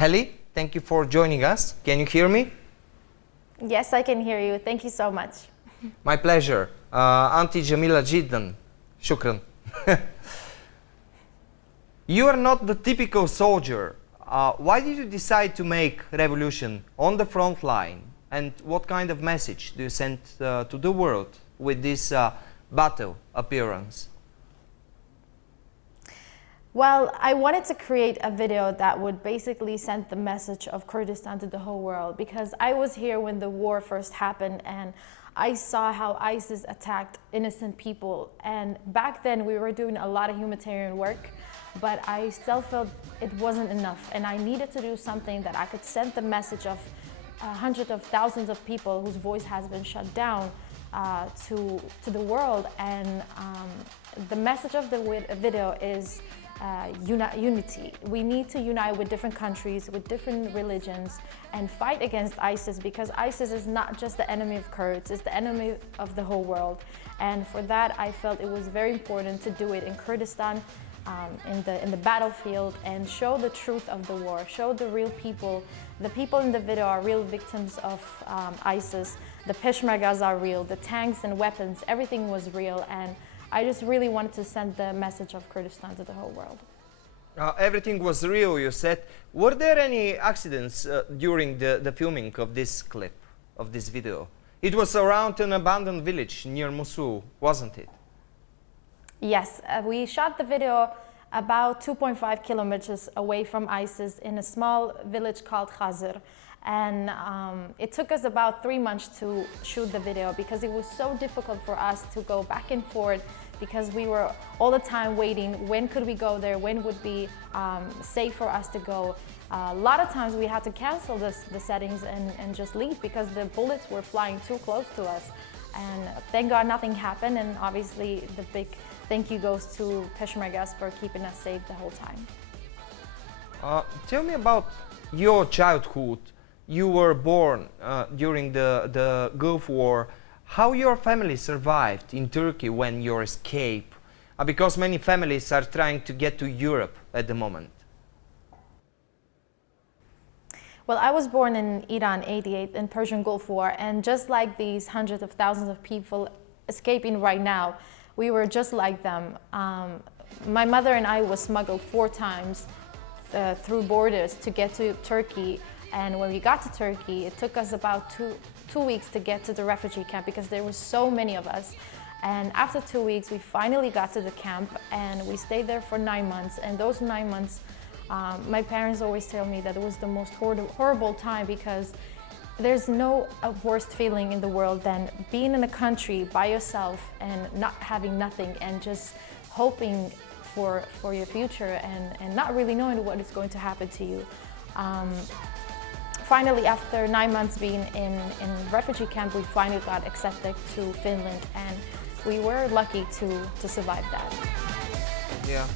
Helly, thank you for joining us. Can you hear me? Yes, I can hear you. Thank you so much. My pleasure. Auntie Jamila Jiddan. Shukran. You are not the typical soldier. Why did you decide to make revolution on the front line? And what kind of message do you send to the world with this battle appearance? Well, I wanted to create a video that would basically send the message of Kurdistan to the whole world, because I was here when the war first happened and I saw how ISIS attacked innocent people. And back then we were doing a lot of humanitarian work, but I still felt it wasn't enough, and I needed to do something that I could send the message of hundreds of thousands of people whose voice has been shut down to the world. And the message of the video is unity. We need to unite with different countries, with different religions, and fight against ISIS, because ISIS is not just the enemy of Kurds, it's the enemy of the whole world. And for that, I felt it was very important to do it in Kurdistan, in the battlefield, and show the truth of the war, show the real people. The people in the video are real victims of ISIS. The Peshmergas are real, the tanks and weapons, everything was real. And I just really wanted to send the message of Kurdistan to the whole world. Everything was real, you said. Were there any accidents during the filming of this clip, of this video? It was around an abandoned village near Mosul, wasn't it? Yes, we shot the video about 2.5 kilometers away from ISIS in a small village called Khazir. And it took us about 3 months to shoot the video, because it was so difficult for us to go back and forth, because we were all the time waiting, when could we go there, when would be safe for us to go. A lot of times we had to cancel the settings and just leave, because the bullets were flying too close to us. And thank God nothing happened, and obviously the big thank you goes to Peshmergas for keeping us safe the whole time. Tell me about your childhood. You were born during the Gulf War. How your family survived in Turkey when you escaped? Because many families are trying to get to Europe at the moment. Well, I was born in Iran, 88, in Persian Gulf War, and just like these hundreds of thousands of people escaping right now, we were just like them. My mother and I was smuggled 4 times through borders to get to Turkey. And when we got to Turkey, it took us about two weeks to get to the refugee camp, because there were so many of us. And after 2 weeks, we finally got to the camp, and we stayed there for 9 months. And those 9 months, my parents always tell me that it was the most horrible time, because there's no worse feeling in the world than being in a country by yourself and not having nothing, and just hoping for your future and not really knowing what is going to happen to you. Finally, after 9 months being in refugee camp, we finally got accepted to Finland, and we were lucky to survive that. Yeah,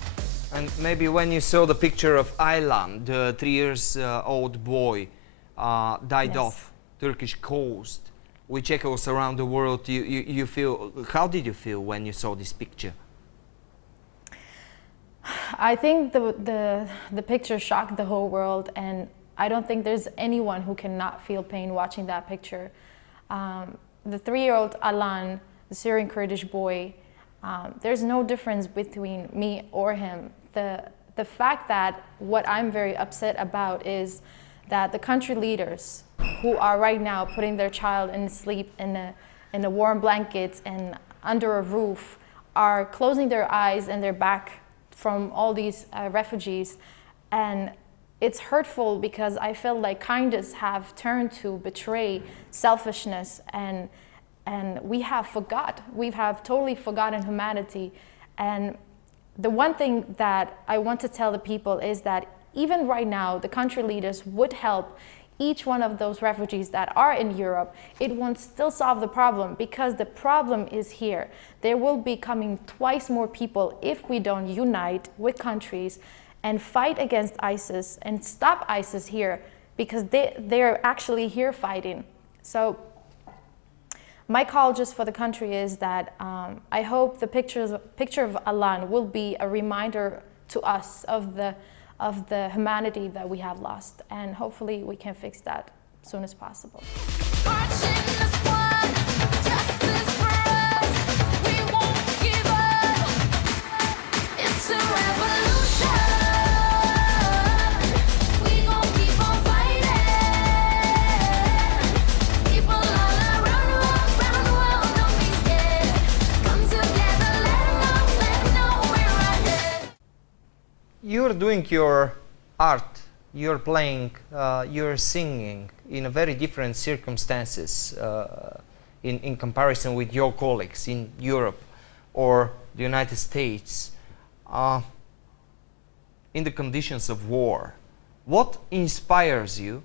and maybe when you saw the picture of Aylan, the 3-year-old boy, died off Turkish coast, which echoes around the world, you feel, how did you feel when you saw this picture? I think the picture shocked the whole world, and I don't think there's anyone who cannot feel pain watching that picture. The 3-year-old Alan, the Syrian Kurdish boy, there's no difference between me or him. The fact that what I'm very upset about is that the country leaders who are right now putting their child in sleep in the warm blankets and under a roof are closing their eyes and their back from all these refugees. And it's hurtful, because I feel like kindness have turned to betray selfishness, and we have totally forgotten humanity. And the one thing that I want to tell the people is that even right now, the country leaders would help each one of those refugees that are in Europe. It won't still solve the problem, because the problem is here. There will be coming twice more people if we don't unite with countries and fight against ISIS and stop ISIS here, because they're actually here fighting. So my call just for the country is that I hope the picture of Alan will be a reminder to us of of the humanity that we have lost. And hopefully we can fix that as soon as possible. You're doing your art, you're playing, you're singing in a very different circumstances in comparison with your colleagues in Europe or the United States, in the conditions of war. What inspires you?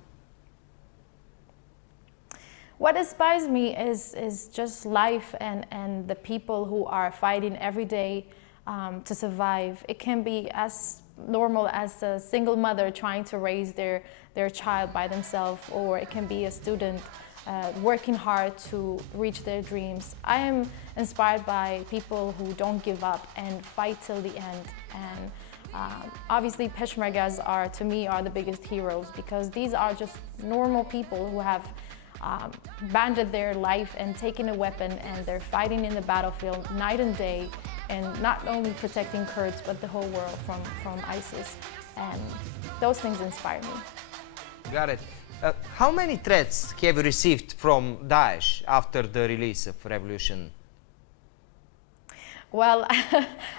What inspires me is just life and the people who are fighting every day to survive. It can be as normal as a single mother trying to raise their child by themselves, or it can be a student working hard to reach their dreams. I am inspired by people who don't give up and fight till the end. And obviously Peshmergas to me are the biggest heroes, because these are just normal people who have abandoned their life and taken a weapon, and they're fighting in the battlefield night and day, and not only protecting Kurds but the whole world from ISIS. And those things inspire me. Got it. How many threats have you received from Daesh after the release of Revolution? Well,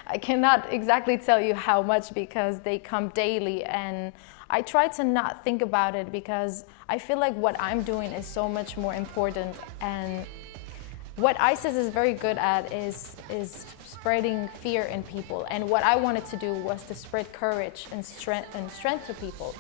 I cannot exactly tell you how much, because they come daily, and I try to not think about it, because I feel like what I'm doing is so much more important. And what ISIS is very good at is spreading fear in people, and what I wanted to do was to spread courage and strength to people.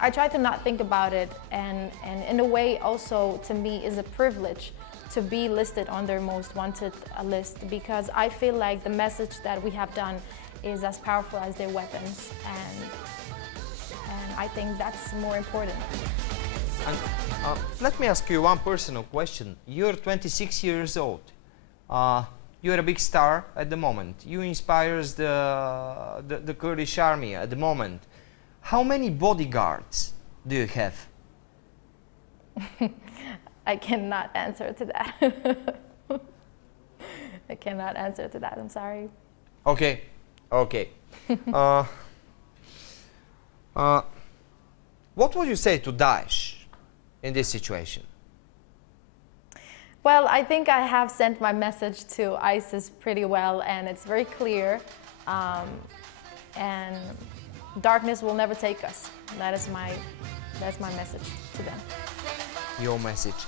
I try to not think about it, and in a way also to me is a privilege to be listed on their most wanted list, because I feel like the message that we have done is as powerful as their weapons, and I think that's more important. And, let me ask you one personal question. You're 26 years old. You're a big star at the moment. You inspire the Kurdish army at the moment. How many bodyguards do you have? I cannot answer to that. I cannot answer to that, I'm sorry. Okay, okay. What would you say to Daesh in this situation? Well, I think I have sent my message to ISIS pretty well, and it's very clear. And darkness will never take us. That's my message to them. Your message.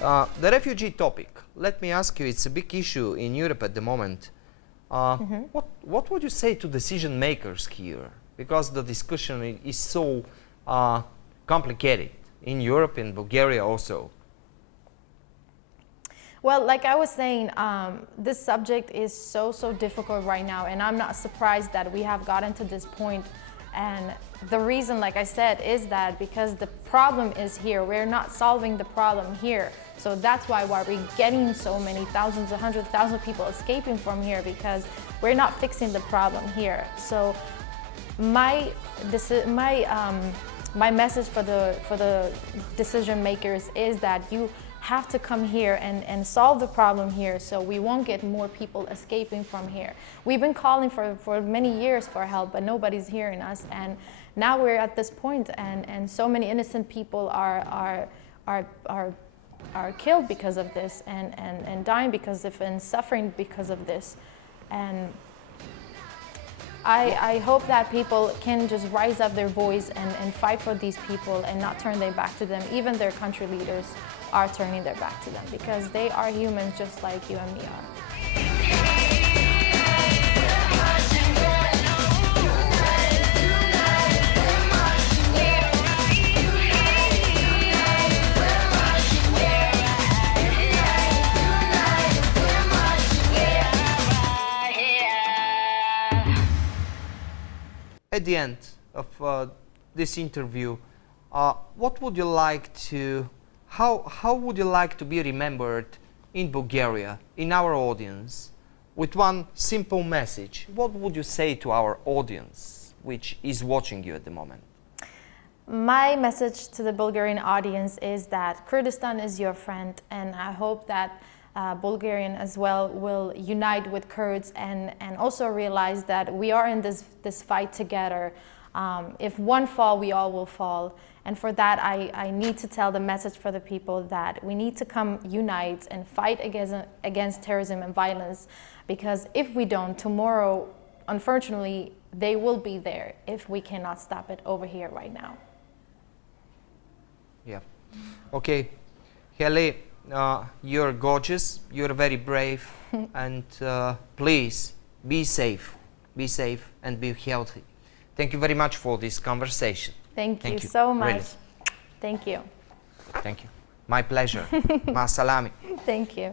The refugee topic. Let me ask you, it's a big issue in Europe at the moment. What would you say to decision makers here? Because the discussion is so complicated in Europe, in Bulgaria also. Well, like I was saying, this subject is so difficult right now, and I'm not surprised that we have gotten to this point. And the reason, like I said, is that because the problem is here. We're not solving the problem here. So that's why we're getting so many thousands, 100,000 people escaping from here, because we're not fixing the problem here. So my message for the decision makers is that you have to come here and solve the problem here, so we won't get more people escaping from here. We've been calling for many years for help, but nobody's hearing us, and now we're at this point, and so many innocent people are killed because of this, and dying because of, and suffering because of this. And I hope that people can just rise up their voice and fight for these people and not turn their back to them. Even their country leaders are turning their back to them, because they are humans just like you and me are. At the end of this interview, what would you like to, how would you like to be remembered in Bulgaria, in our audience, with one simple message? What would you say to our audience which is watching you at the moment? My message to the Bulgarian audience is that Kurdistan is your friend, and I hope that Bulgarian as well will unite with Kurds and also realize that we are in this fight together. If one fall, we all will fall. And for that, I need to tell the message for the people that we need to come unite and fight against terrorism and violence, because if we don't, tomorrow, unfortunately, they will be there if we cannot stop it over here right now. Yeah. Okay. Helly, you're gorgeous, you're very brave, and please be safe and be healthy. Thank you very much for this conversation. Thank you so much. Really. Thank you. Thank you. My pleasure. Ma salami. Thank you.